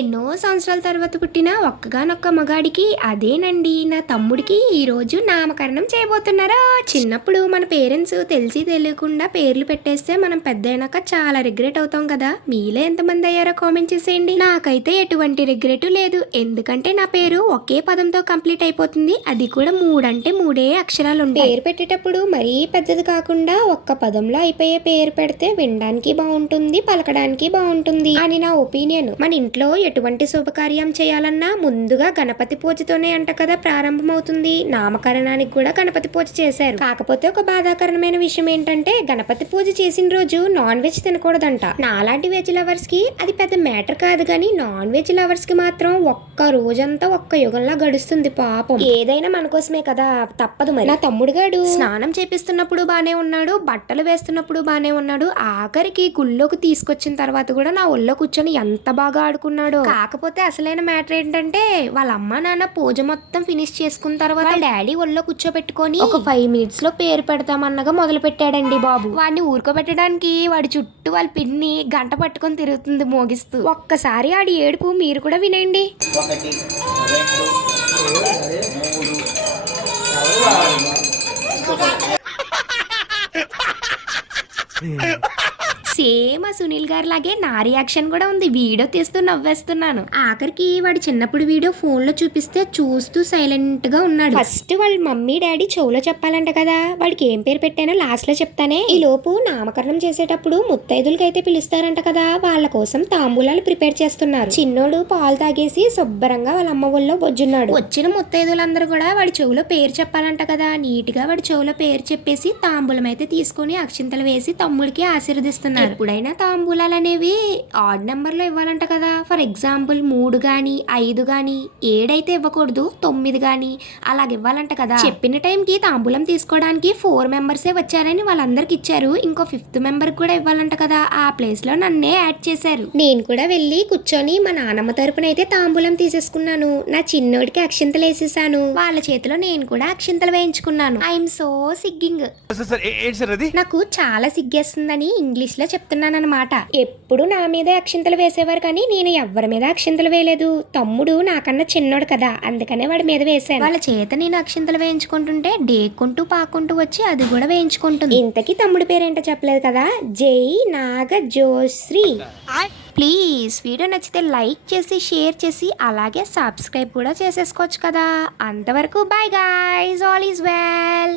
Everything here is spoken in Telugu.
ఎన్నో సంవత్సరాల తర్వాత పుట్టిన ఒక్కగానొక్క మగాడికి అదేనండి నా తమ్ముడికి ఈరోజు నామకరణం చేయబోతున్నారా. చిన్నప్పుడు మన పేరెంట్స్ తెలిసి తెలియకుండా పేర్లు పెట్టేస్తే మనం పెద్ద అయినాక చాలా రిగ్రెట్ అవుతాం కదా. మీలో ఎంతమంది అయ్యారో కామెంట్ చేసేయండి. నాకైతే ఎటువంటి రిగ్రెట్ లేదు, ఎందుకంటే నా పేరు ఒకే పదంతో కంప్లీట్ అయిపోతుంది. అది కూడా మూడంటే మూడే అక్షరాలు ఉంటాయి. పేరు పెట్టేటప్పుడు మరీ పెద్దది కాకుండా ఒక్క పదంలో అయిపోయే పేరు పెడితే వినడానికి బాగుంటుంది, పలకడానికి బాగుంటుంది అని నా ఒపీనియన్. మన ఇంట్లో ఎటువంటి శుభకార్యం చేయాలన్నా ముందుగా గణపతి పూజతోనే అంట కదా ప్రారంభమవుతుంది. నామకరణానికి కూడా గణపతి పూజ చేశారు. కాకపోతే ఒక బాధాకరమైన విషయం ఏంటంటే గణపతి పూజ చేసిన రోజు నాన్ వెజ్ తినకూడదంట. నాలాంటి వెజ్ లవర్స్ కి అది పెద్ద మ్యాటర్ కాదు, కానీ నాన్ వెజ్ లవర్స్ కి మాత్రం ఒక్క రోజంతా ఒక్క యుగంలా గడుస్తుంది. పాపం ఏదైనా మన కోసమే కదా, తప్పదు. మరి నా తమ్ముడు గాడు స్నానం చేపిస్తున్నప్పుడు బానే ఉన్నాడు, బట్టలు వేస్తున్నప్పుడు బానే ఉన్నాడు, ఆఖరికి గుళ్ళోకి తీసుకొచ్చిన తర్వాత కూడా నా ఒళ్ళో కూర్చొని ఎంత బాగా ఆడుకున్నాడు. కాకపోతే అసలైన మ్యాటర్ ఏంటంటే వాళ్ళ అమ్మ నాన్న పూజ మొత్తం ఫినిష్ చేసుకున్న తర్వాత డాడీ ఒళ్ళో కూర్చోబెట్టుకొని ఒక 5 minutes లో పేరు పెడతామన్నగా మొదలు పెట్టాడండి బాబు. వాడిని ఊరుకోబెట్టడానికి వాడి చుట్టూ వాళ్ళ పిన్ని గంట పట్టుకొని తిరుగుతుంది మోగిస్తూ. ఒక్కసారి ఆడి ఏడుపు మీరు కూడా వినండి. 1 2 3 సేమ్ ఆ సునీల్ గారి లాగే నా రియాక్షన్ కూడా ఉంది. వీడియో తీస్తూ నవ్వేస్తున్నాను. ఆఖరికి వాడు చిన్నప్పుడు వీడియో ఫోన్ లో చూపిస్తే చూస్తూ సైలెంట్ గా ఉన్నాడు. ఫస్ట్ వాళ్ళ మమ్మీ డాడీ చెవులో చెప్పాలంట కదా, వాడికి ఏం పేరు పెట్టానో లాస్ట్ లో చెప్తానే. ఈ లోపు నామకరణం చేసేటప్పుడు ముత్తైదులకైతే పిలుస్తారంట కదా, వాళ్ళ కోసం తాంబూలాలు ప్రిపేర్ చేస్తున్నారు. చిన్నోడు పాలు తాగేసి శుభ్రంగా వాళ్ళ అమ్మ ఒళ్ళో బొజ్జున్నాడు. వచ్చిన ముత్తైదులందరూ కూడా వాడి చెవులో పేరు చెప్పాలంట కదా, నీట్ గా వాడి చెవులో పేరు చెప్పేసి తాంబూలం అయితే తీసుకొని అక్షింతలు వేసి తమ్ముడికి ఆశీర్వదిస్తున్నారు. ఎప్పుడైనా తాంబూలాలు అనేవి ఆడ్ నెంబర్ లో ఇవ్వాలంట కదా. ఫర్ ఎగ్జాంపుల్ 3 గాని 5 గాని 7 అయితే ఇవ్వకూడదు, 9 గాని అలాగ ఇవ్వాలంట కదా. చెప్పిన టైం కి తాంబూలం తీసుకోవడానికి 4 మెంబర్సే వచ్చారని వాళ్ళందరికి ఇచ్చారు. ఇంకో 5th మెంబర్ కూడా ఇవ్వాలంట కదా. ఆ ప్లేస్ లో నన్నే యాడ్ చేశారు. నేను కూడా వెళ్ళి కూర్చొని మా నాన్నమ్మ తరపున అయితే తాంబూలం తీసేసుకున్నాను. నా చిన్నోడికి అక్షింతలు వేసేసాను. వాళ్ళ చేతిలో నేను కూడా అక్షింతలు వేయించుకున్నాను. I'm so సిగ్గింగ్. నాకు చాలా సిగ్గేస్తుందని ఇంగ్లీష్ లో చెప్తున్నాను అనమాట. ఎప్పుడు నా మీద అక్షింతలు వేసేవారు కానీ నేను ఎవరి మీద అక్షింతలు వేయలేదు. తమ్ముడు నాకన్నా చిన్నోడు కదా, అందుకనే వాడి మీద వేసాను. వాళ్ళ చేత నేను అక్షింతలు వేయించుకుంటుంటే డేక్కుంటూ పాక్కుంటూ వచ్చి అది కూడా వేయించుకుంటుంది. ఇంతకీ తమ్ముడి పేరేంటో చెప్పలేదు కదా, జై నాగ జోశ్రీ. ప్లీజ్ వీడియో నచ్చితే లైక్ చేసి షేర్ చేసి అలాగే సబ్స్క్రైబ్ కూడా చేసేసుకోవచ్చు కదా. అంతవరకు bye guys, all is well.